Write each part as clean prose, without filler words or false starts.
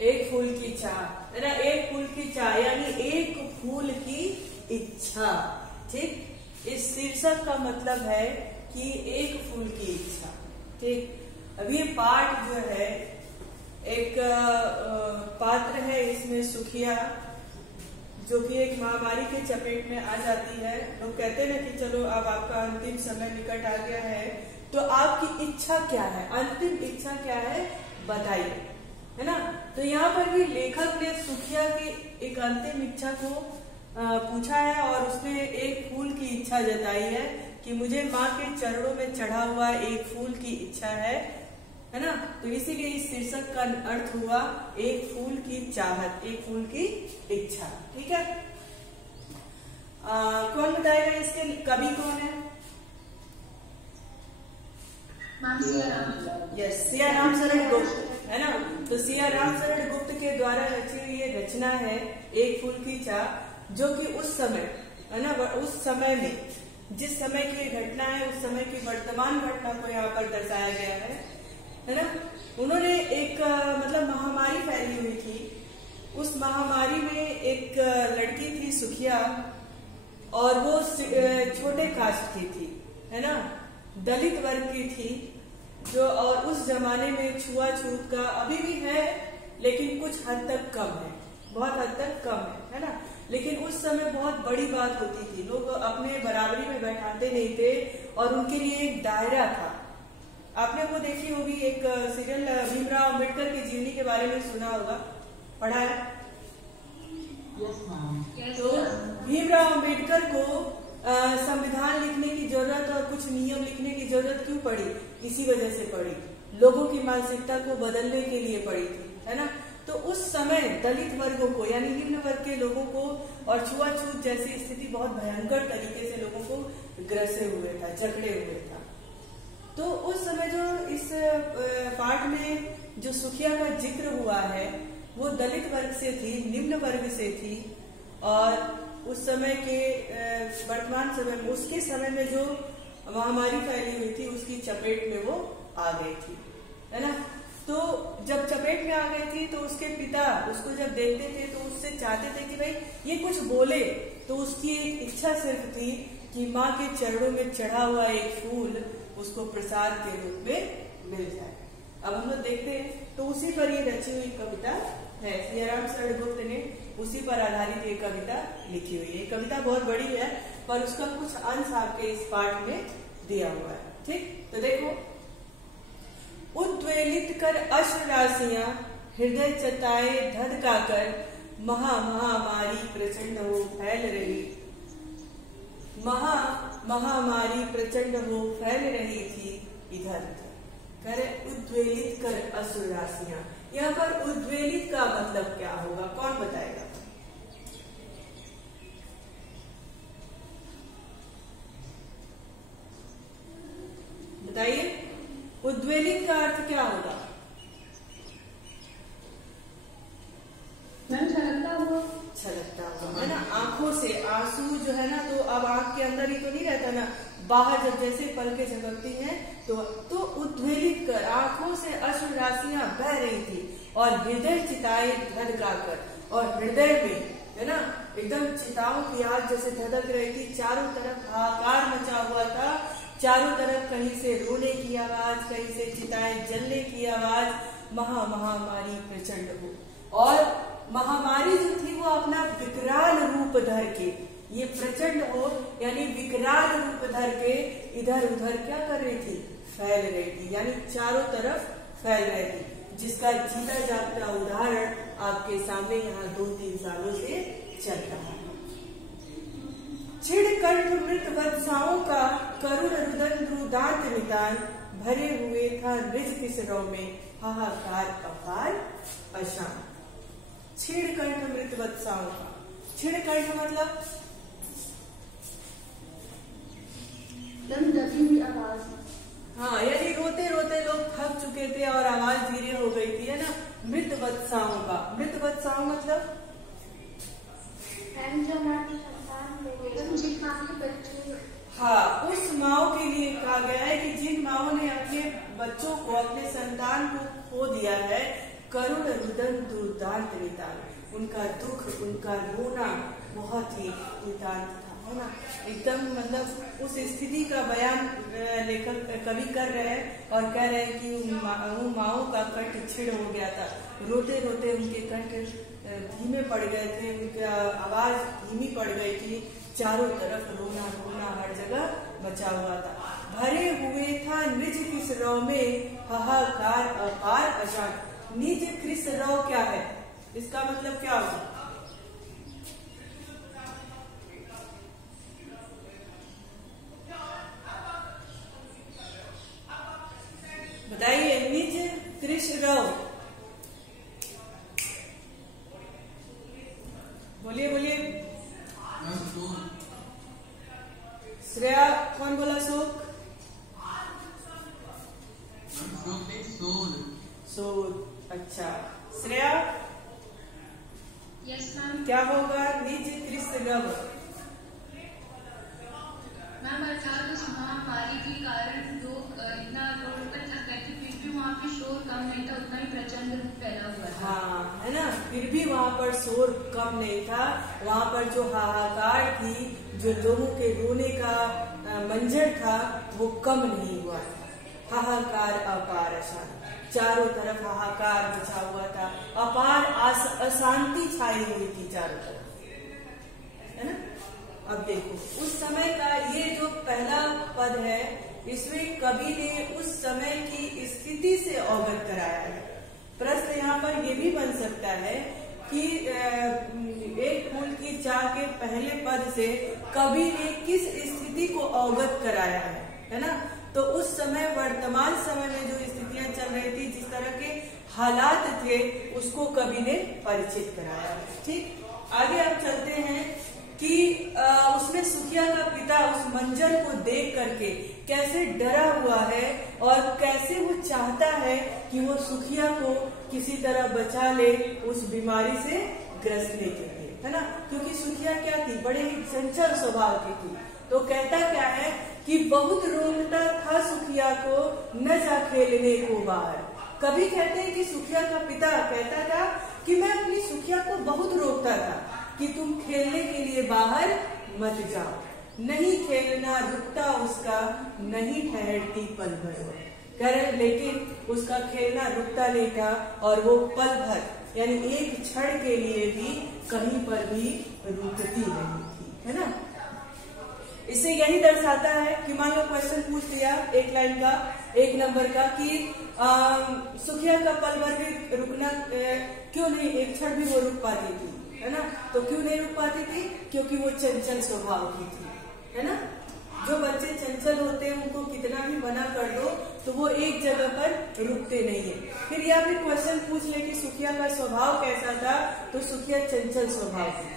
एक फूल की चाह है ना, एक फूल की चाह यानी एक फूल की इच्छा। ठीक, इस शीर्षक का मतलब है कि एक फूल की इच्छा। ठीक, अभी पाठ जो है एक पात्र है, इसमें सुखिया जो कि एक महामारी के चपेट में आ जाती है। लोग कहते हैं ना कि चलो अब आपका अंतिम समय निकट आ गया है, तो आपकी इच्छा क्या है, अंतिम इच्छा क्या है बताइए, है ना। तो यहाँ पर भी लेखक ने सुखिया की एक अंतिम इच्छा को पूछा है और उसने एक फूल की इच्छा जताई है कि मुझे माँ के चरणों में चढ़ा हुआ एक फूल की इच्छा है ना। तो इसीलिए इस शीर्षक का अर्थ हुआ एक फूल की चाहत, एक फूल की इच्छा। ठीक है, कौन बताएगा इसके कवि कौन है? यस, सिया राम शरण गुप्त, है ना। तो सिया राम शरण गुप्त के द्वारा रची हुई ये रचना है एक फूल की चाह, जो कि उस समय, है ना, उस समय में जिस समय की घटना है उस समय की वर्तमान घटना को यहाँ पर दर्शाया गया है ना। उन्होंने एक मतलब महामारी फैली हुई थी, उस महामारी में एक लड़की थी सुखिया, और वो छोटे कास्ट की थी, है ना, दलित वर्ग की थी जो, और उस जमाने में छुआछूत का अभी भी है लेकिन कुछ हद तक कम है, बहुत हद तक कम है ना। लेकिन उस समय बहुत बड़ी बात होती थी, लोग अपने बराबरी में बैठाते नहीं थे और उनके लिए एक दायरा था। आपने वो देखी होगी एक सीरियल भीमराव अम्बेडकर की जीवनी के बारे में सुना होगा, पढ़ा है? तो भीमराव अम्बेडकर को संविधान लिखने की जरूरत और कुछ नियम लिखने की जरूरत क्यों पड़ी? इसी वजह से पड़ी, लोगों की मानसिकता को बदलने के लिए पड़ी थी, है ना। तो उस समय दलित वर्गों को यानी निम्न वर्ग के लोगों को और छुआछूत जैसी स्थिति बहुत भयंकर तरीके से लोगों को ग्रसे हुए था, जकड़े हुए था। तो उस समय जो इस पाठ में जो सुखिया का जिक्र हुआ है वो दलित वर्ग से थी, निम्न वर्ग से थी, और उस समय के वर्तमान समय में, उसके समय में जो महामारी फैली हुई थी उसकी चपेट में वो आ गई थी, है ना। तो जब चपेट में आ गई थी तो उसके पिता उसको जब देखते थे तो उससे चाहते थे कि भाई ये कुछ बोले, तो उसकी एक इच्छा सिर्फ थी कि माँ के चरणों में चढ़ा हुआ एक फूल उसको प्रसाद के रूप में मिल जाए। अब हम लोग देखते हैं, तो उसी पर ये रची हुई कविता है, सियाराम शरण गुप्त ने उसी पर आधारित ये कविता लिखी हुई है। कविता बहुत बड़ी है पर उसका कुछ अंश आपके इस पाठ में दिया हुआ है। ठीक, तो देखो, उद्वेलित कर अश्रु राशियां हृदय चताए धधकाकर, महामारी प्रचंड हो फैल रही, महामारी प्रचंड हो फैल रही थी इधर करे उद्वेलित कर अश्रु राशियां। यहाँ पर उद्वेलित का मतलब क्या होगा, कौन बताएगा? बताइए, उद्वेलित का अर्थ क्या होगा? छलकता हुआ, है ना, आंखों से आंसू जो है ना, तो अब आंख के अंदर ही तो नहीं रहता ना, बाहर जब जैसे पलकें झपकती हैं तो उद्वेलित कर आंखों से अश्रु राशियां बह रही थी और हृदय चिताए धधकाकर, और हृदय में, है ना, एकदम चिताओं की आग जैसे धधक रही थी, चारों तरफ हाहाकार मचा हुआ था, चारों तरफ कहीं से रोने की आवाज, कहीं से चिताएं जलने की आवाज, महामारी प्रचंड हो। और महामारी जो थी वो अपना विकराल रूप धर के, ये प्रचंड हो यानी विकराल रूप धर के इधर उधर क्या कर रही थी? फैल रही थी, यानी चारों तरफ फैल रही थी, जिसका जीता जागता उदाहरण आपके सामने यहाँ 2-3 सालों से चल रहा है। छिड़ कंठ मृत वत्साओं का करुण रुदन रुदांत निदान, भरे हुए था निज किसरों में हाहाकार अपार अशांत। छिड़ कंठ मृत वत्साओं का, छिड़ कंठ मतलब दबी हुई आवाज, हाँ, यानी रोते रोते लोग थक चुके थे और आवाज धीरे हो गई थी, है ना। मृत वत्साओं का। मृत वत्साओं मतलब हाँ, उस माओ के लिए कहा गया है कि जिन माओ ने अपने बच्चों को, अपने संतान को खो दिया है, करुण रुदन दुर्दांत नितान, उनका दुख, उनका रोना बहुत ही नितांत था, है ना। एकदम मतलब उस स्थिति का बयान लेखक कवि कर रहे हैं और कह रहे हैं कि उन माओ का कंठ छिड़ हो गया था, रोते रोते उनके कंठ धीमे पड़ गए थे, उनकी आवाज धीमी पड़ गई थी, चारों तरफ रोना रोना हर जगह बचा हुआ था। भरे हुए था निज किस रौ में हाहाकार अपार अजान। निज किस रौ क्या है, इसका मतलब क्या होगा? बताइए, निज कृष रौ, बोलिए बोलिए। श्रेया, कौन बोला शोक? शोक, अच्छा। Shreya, yes ma'am. क्या होगा निज कृष रव? मैम अर्थात उस महामारी के कारण लोग इतना रोड तक थक गए थे, फिर भी वहाँ पे शोर कम नहीं था, उतना ही प्रचंड रूप फैला हुआ था। हाँ, है ना, फिर भी वहाँ पर शोर कम नहीं था, वहाँ पर जो हाहाकार थी, जो लोगों के रोने का मंजर था, वो कम नहीं हुआ था। हाहाकार अपार अशांति, चारों तरफ हाहाकार मचा हुआ था, अपार अशांति छाई हुई थी चारों तरफ, है ना। अब देखो, उस समय का ये जो पहला पद है, इसमें कवि ने उस समय की स्थिति से अवगत कराया है। प्रश्न यहाँ पर ये भी बन सकता है कि एक फूल की चाह के पहले पद से कवि ने किस स्थिति को अवगत कराया है ना। तो उस समय, वर्तमान समय में जो स्थितियां चल रही थी, जिस तरह के हालात थे, उसको कवि ने परिचित कराया है। ठीक, आगे आप चलते हैं कि उसमें सुखिया का पिता उस मंजर को देख करके कैसे डरा हुआ है और कैसे वो चाहता है कि वो सुखिया को किसी तरह बचा ले उस बीमारी से ग्रसने के लिए, है ना। क्योंकि सुखिया क्या थी, बड़े ही चंचल स्वभाव की थी। तो कहता क्या है कि बहुत रोकता था सुखिया को, न जा खेलने को बाहर। कभी कहते हैं कि सुखिया का पिता कहता था कि मैं अपनी सुखिया को बहुत रोकता था कि तुम खेलने के लिए बाहर मत जाओ, नहीं खेलना रुकता उसका, नहीं ठहरती पल भर कर, लेकिन उसका खेलना रुकता नहीं था और वो पल भर यानी एक क्षण के लिए भी कहीं पर भी रुकती नहीं थी, है ना। इससे यही दर्शाता है कि मान लो क्वेश्चन पूछ दिया एक लाइन का, 1 नंबर का, कि सुखिया का पल भर भी रुकना क्यों नहीं, एक क्षण भी वो रुक पाती थी, है ना। तो क्यों नहीं रुक पाती थी? क्योंकि वो चंचल स्वभाव की थी, है ना। जो बच्चे चंचल होते हैं उनको कितना भी मना कर दो तो वो एक जगह पर रुकते नहीं है। फिर या फिर क्वेश्चन पूछ ले कि सुखिया का स्वभाव कैसा था, तो सुखिया चंचल स्वभाव की थी।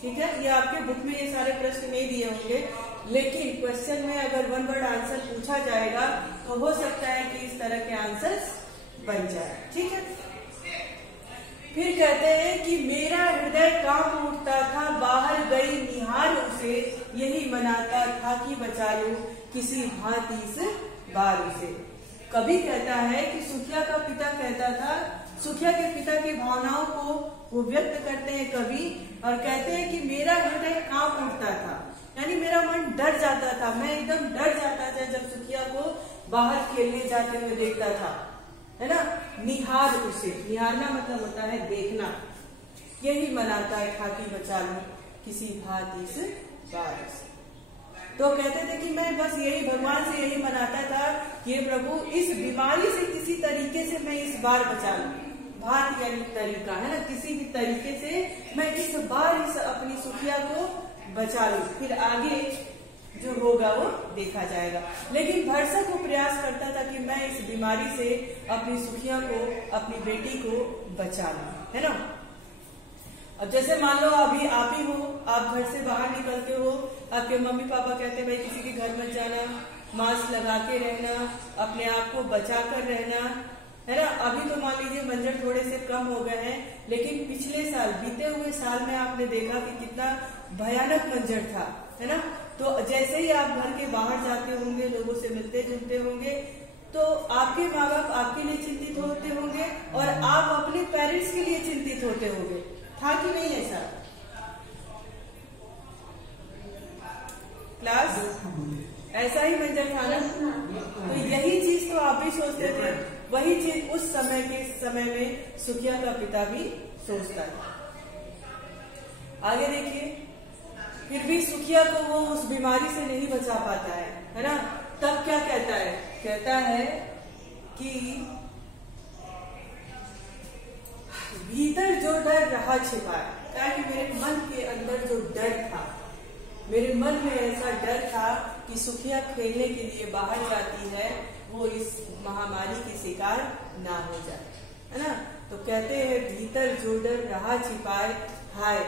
ठीक है, ये आपके बुक में ये सारे प्रश्न नहीं दिए होंगे, लेकिन क्वेश्चन में अगर 1 वर्ड आंसर पूछा जाएगा तो हो सकता है कि इस तरह के आंसर्स बन जाए। ठीक है, फिर कहते हैं कि मेरा हृदय कांप उठता था, बाहर गई निहार उसे, यही मनाता था कि बचा लूं किसी भांति से बार उसे। कभी कहता है कि सुखिया का पिता कहता था, सुखिया के पिता की भावनाओं को वो व्यक्त करते हैं कवि और कहते हैं कि मेरा हृदय कांप उठता था, यानी मेरा मन डर जाता था, मैं एकदम डर जाता था जब सुखिया को बाहर खेलने जाते हुए देखता था, है ना। निहार उसे, निहारना मतलब होता है देखना, यही मनाता था कि बचा लूं किसी भांति से बार से। तो कहते थे कि मैं बस यही भगवान से यही मनाता था कि हे प्रभु इस बीमारी से किसी तरीके से मैं इस बार बचा लूं। भात यानी तरीका, है ना, किसी भी तरीके से मैं इस बार इस अपनी सुखिया को बचा लूं, फिर आगे जो होगा वो देखा जाएगा। लेकिन भरसक वो प्रयास करता था कि मैं इस बीमारी से अपनी सुखिया को, अपनी बेटी को बचा लूं, है ना। अब जैसे मान लो अभी आप ही हो, आप घर से बाहर निकलते हो, आपके मम्मी पापा कहते हैं भाई किसी के घर मत जाना, मास्क लगा के रहना, अपने आप को बचा कर रहना, है ना। अभी तो मान लीजिए मंजर थोड़े से कम हो गए हैं, लेकिन पिछले साल, बीते हुए साल में आपने देखा कि कितना भयानक मंजर था, है ना। तो जैसे ही आप घर के बाहर जाते होंगे, लोगों से मिलते जुलते होंगे, तो आपके माँ बाप आपके लिए चिंतित होते होंगे और आप अपने पेरेंट्स के लिए चिंतित होते होंगे। था कि नहीं ऐसा क्लास? ऐसा ही मंजर था ना। तो यही चीज तो आप भी सोचते थे, वही चीज उस समय में सुखिया का पिता भी सोचता था। आगे देखिए, फिर भी सुखिया को वो उस बीमारी से नहीं बचा पाता है ना। तब क्या कहता है? कहता है कि भीतर जो डर रहा छिपा है, क्या कि मेरे मन के अंदर जो डर था, मेरे मन में ऐसा डर था कि सुखिया खेलने के लिए बाहर जाती है, वो इस महामारी की शिकार ना हो जाए, है ना। तो कहते हैं भीतर जो डर रहा छिपाए, हाय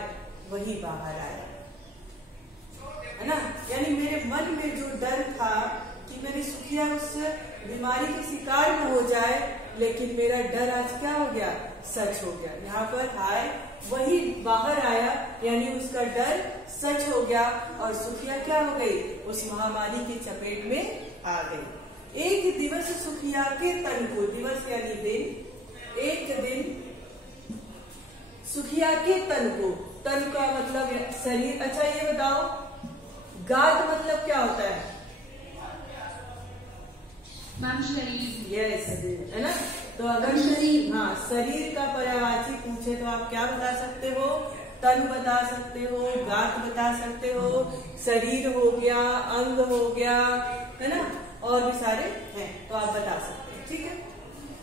वही बाहर आया, है ना। यानी मेरे मन में जो डर था कि मेरी सुखिया उस बीमारी की शिकार न हो जाए, लेकिन मेरा डर आज क्या हो गया? सच हो गया। यहाँ पर हाय वही बाहर आया, यानी उसका डर सच हो गया और सुखिया क्या हो गई? उस महामारी की चपेट में आ गई। एक दिवस सुखिया के तन को, दिवस यानी दिन, एक दिन सुखिया के तन को, तन का मतलब शरीर। अच्छा ये बताओ, गात मतलब क्या होता है? मैम शरीर। यस, है ना। तो अगर शरीर, हाँ, शरीर का पर्यायवाची पूछे तो आप क्या बता सकते हो? तन बता सकते हो, गात बता सकते हो, शरीर हो गया, अंग हो गया, है ना, और भी सारे हैं तो आप बता सकते हैं। ठीक है,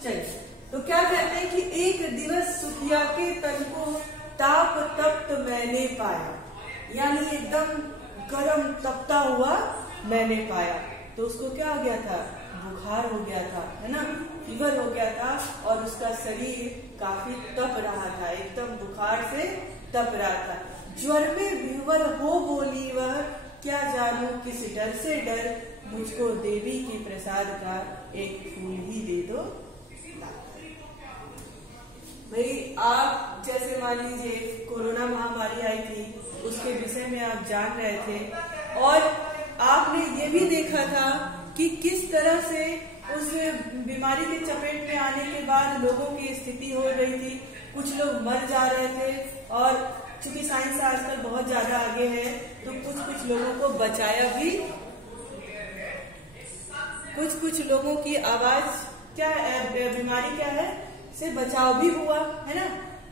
चलिए। तो क्या कहते हैं कि एक दिवस सुखिया के तन को ताप तप्त मैंने पाया, यानी एकदम गरम तपता हुआ मैंने पाया। तो उसको क्या हो गया था? बुखार हो गया था, है ना, फीवर हो गया था और उसका शरीर काफी तप रहा था, एकदम बुखार से तप रहा था। ज्वर में विह्वल हो बोली वह, क्या जानू किस डर से डर, मुझको देवी के प्रसाद का एक फूल ही दे दो। भाई आप जैसे मान लीजिए कोरोना महामारी आई थी, उसके विषय में आप जान रहे थे और आपने ये भी देखा था कि किस तरह से उस बीमारी के चपेट में आने के बाद लोगों की स्थिति हो रही थी। कुछ लोग मर जा रहे थे और चूंकि साइंस आजकल बहुत ज्यादा आगे है, तो कुछ लोगों को बचाया भी, कुछ लोगों की आवाज क्या है, बीमारी क्या है से बचाव भी हुआ, है ना।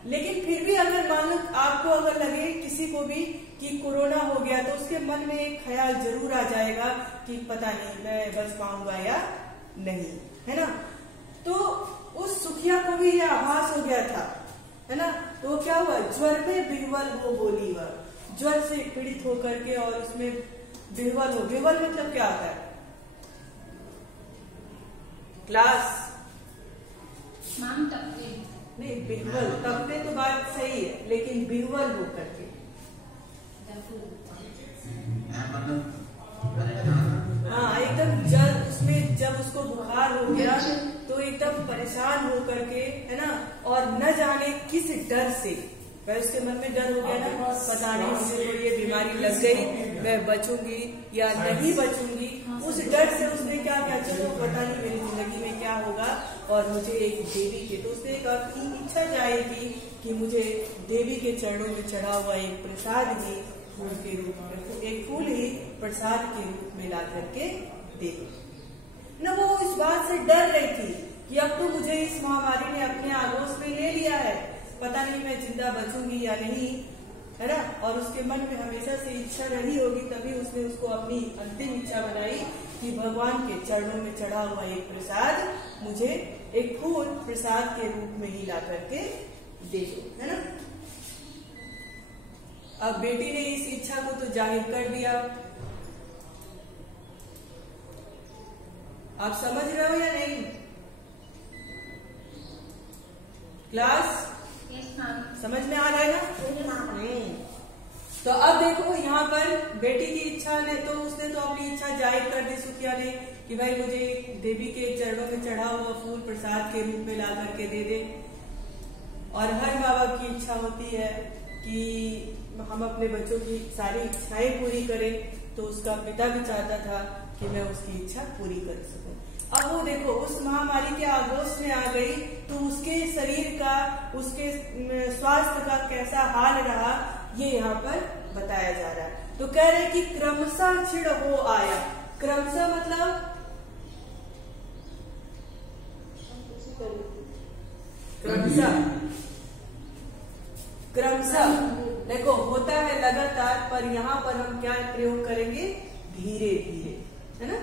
लेकिन फिर भी अगर मान लो आपको अगर लगे किसी को भी कि कोरोना हो गया, तो उसके मन में एक ख्याल जरूर आ जाएगा कि पता नहीं मैं बच पाऊंगा या नहीं, है ना। तो उस सुखिया को भी यह आभास हो गया था, है ना। तो क्या हुआ? ज्वर में बिहवल हो बोली वह, ज्वर से पीड़ित होकर के और उसमें बिहवल हो। बिहवल मतलब क्या होता है क्लास? मैम तपते नहीं, बिहवल, तपते तो बात सही है, लेकिन बिहवल हो करके, हाँ एकदम जब उसमें जब उसको बुखार हो गया तो एकदम परेशान हो करके, है ना, और न जाने किस डर से, उसके मन में डर हो गया ना, पता नहीं मुझे तो ये बीमारी लग गई, मैं बचूंगी या नहीं बचूंगी। उस डर से उसने क्या किया, चलो पता नहीं मेरी जिंदगी में क्या होगा और मुझे एक देवी के, तो उसने एक इच्छा जाएगी कि मुझे देवी के चरणों में चढ़ा हुआ एक प्रसाद ही फूल के रूप में, एक फूल ही प्रसाद के रूप में ला करके दे दो न। वो इस बात से डर रही थी कि अब तो मुझे इस महामारी ने अपने आगोश में ले लिया है, पता नहीं मैं जिंदा बचूंगी या नहीं, है ना। और उसके मन में हमेशा से इच्छा रही होगी, तभी उसने उसको अपनी अंतिम इच्छा बनाई कि भगवान के चरणों में चढ़ा हुआ एक प्रसाद मुझे एक फूल प्रसाद के रूप में ही ला करके दे दो, है ना। अब बेटी ने इस इच्छा को तो जाहिर कर दिया। आप समझ रहे हो या नहीं क्लास? Yes ma'am. समझ में आ रहा है ना? तो अब देखो यहाँ पर बेटी की इच्छा ने तो उसने तो अपनी इच्छा जाहिर कर दी सुखिया ने कि भाई मुझे देवी के चरणों में चढ़ा हुआ फूल प्रसाद के रूप में ला करके दे दे। और हर माँ बाप की इच्छा होती है कि हम अपने बच्चों की सारी इच्छाएं पूरी करें, तो उसका पिता भी चाहता था कि मैं उसकी इच्छा पूरी कर सकूं। अब वो देखो उस महामारी के आगोश में आ गई तो उसके शरीर का, उसके स्वास्थ्य का कैसा हाल रहा ये यहाँ पर बताया जा रहा है। तो कह रहे कि क्रमशः छिड़ हो आया। क्रमशः मतलब क्रमशः देखो होता है लगातार, पर यहाँ पर हम क्या प्रयोग करेंगे, धीरे धीरे, है ना।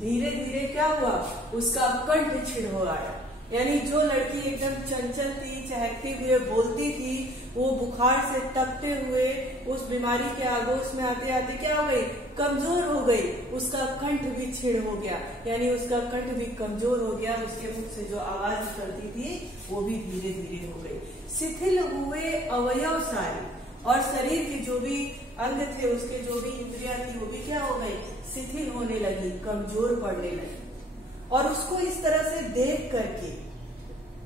धीरे धीरे क्या हुआ, उसका कंठ छिड़ हो आया। यानी जो लड़की एकदम चंचल थी, चहकते हुए बोलती थी, वो बुखार से तपते हुए उस बीमारी के आगोश में आते आते क्या हो गई, कमजोर हो गई। उसका कंठ भी छिड़ हो गया, यानी उसका कंठ भी कमजोर हो गया। उसके मुख से जो आवाज निकलती थी वो भी धीरे धीरे हो गई। शिथिल हुए अवयव सारे, और शरीर के जो भी अंग थे, उसके जो भी इंद्रियां थी, वो भी क्या हो गई, शिथिल होने लगी, कमजोर पड़ने लगी। और उसको इस तरह से देख करके,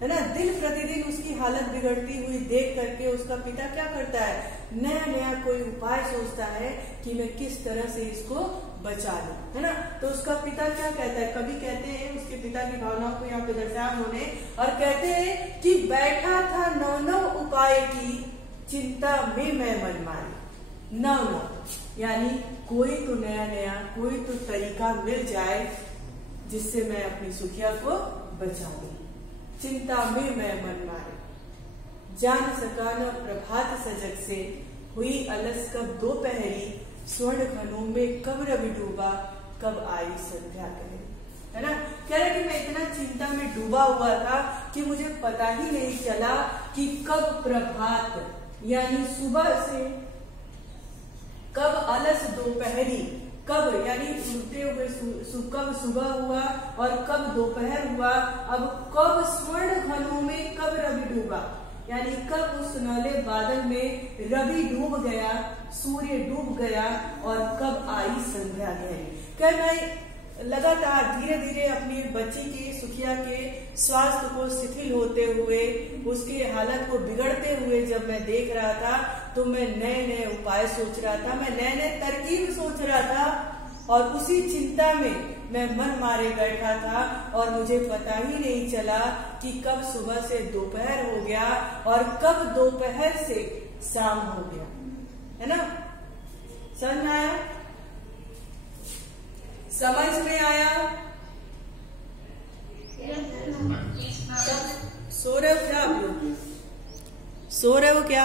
है ना, दिन प्रतिदिन उसकी हालत बिगड़ती हुई देख करके उसका पिता क्या करता है, नया नया कोई उपाय सोचता है कि मैं किस तरह से इसको बचा लूं, है ना। तो उसका पिता क्या कहता है, कभी कहते हैं, उसके पिता की भावनाओं को यहाँ पे दर्शाया उन्होंने, और कहते हैं कि बैठा था नौ नौ उपाय की चिंता में मैं मन मारी। नौ नौ यानी कोई तो नया नया, कोई तो तरीका मिल जाए जिससे मैं अपनी सुखिया को बचा लूं। चिंता में मैं मन मारे, जान सका न प्रभात सजग से, हुई अलस कब दोपहरी, स्वर्ण घनों में कब रवि डूबा, कब आई संध्या गहरी, है ना। कह रहे कि मैं इतना चिंता में डूबा हुआ था कि मुझे पता ही नहीं चला कि कब प्रभात यानी सुबह से, कब अलस दोपहरी, कब यानी उठते हुए कब सुबह हुआ और कब दोपहर हुआ, अब कब स्वर्ण घनों में कब रवि डूबा, यानी कब उस सुनहले बादल में रवि डूब गया, सूर्य डूब गया, और कब आई संध्या गहरी। कह भाई लगातार धीरे धीरे अपनी बच्ची की, सुखिया के स्वास्थ्य को शिथिल होते हुए, उसके हालत को बिगड़ते हुए जब मैं देख रहा था, तो मैं नए नए उपाय सोच रहा था, मैं नए नए तरकीब सोच रहा था, और उसी चिंता में मैं मन मारे बैठा था, और मुझे पता ही नहीं चला कि कब सुबह से दोपहर हो गया और कब दोपहर से शाम हो गया, है ना। समझ में आया, समझ में आया। सो रहे हो क्या आप लोग, सो रहे हो क्या?